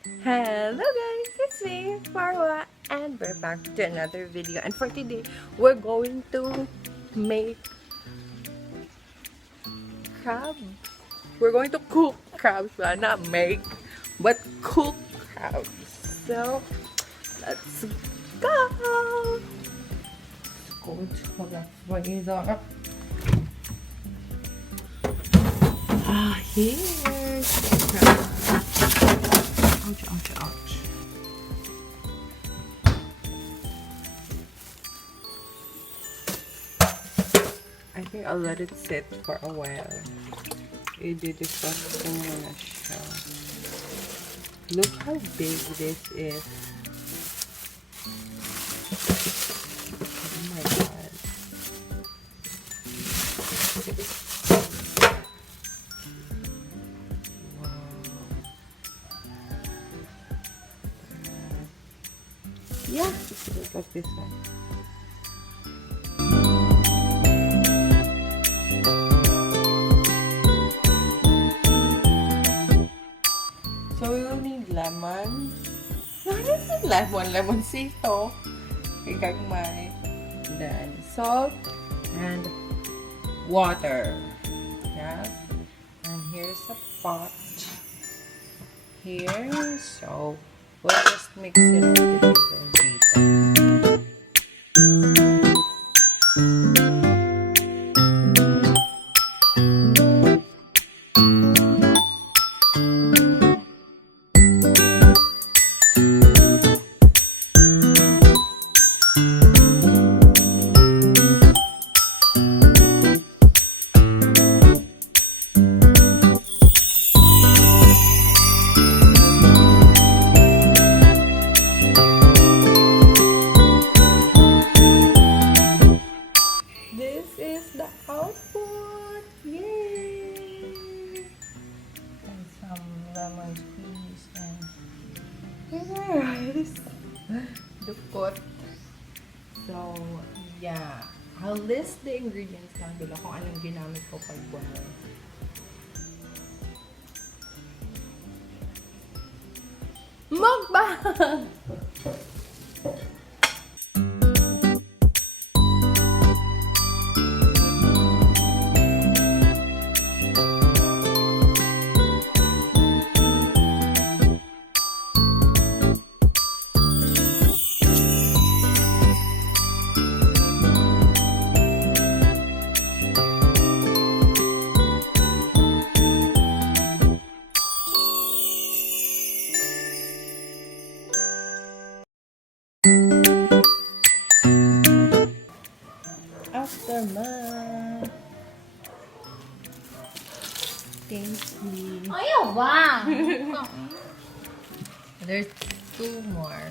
Hello guys, it's me, Marwa, and we're back to another video. And for today, we're going to make crabs. We're going to cook crabs, well, not make, but cook crabs. So, let's go! Let's go to the freezer. Here's the crab. Ouch, ouch, ouch. I think I'll let it sit for a while. I-discuss ko muna siya. Look how big this is. Oh my god. Yeah, look at this one. So we will need lemon. No, this is lemon, lemonsito. Ikagmay. Then salt and water. Yes. And here's a pot. Here, so we'll just mix it up with the lemonsito. This is the output! Yay! And some lemon squeeze and rice. The pot. So, yeah. I'll list the ingredients lang below kung anong ginamit ko pag boil. Mukbang! Aftermath. Tasty. Ayaw ba? There's two more.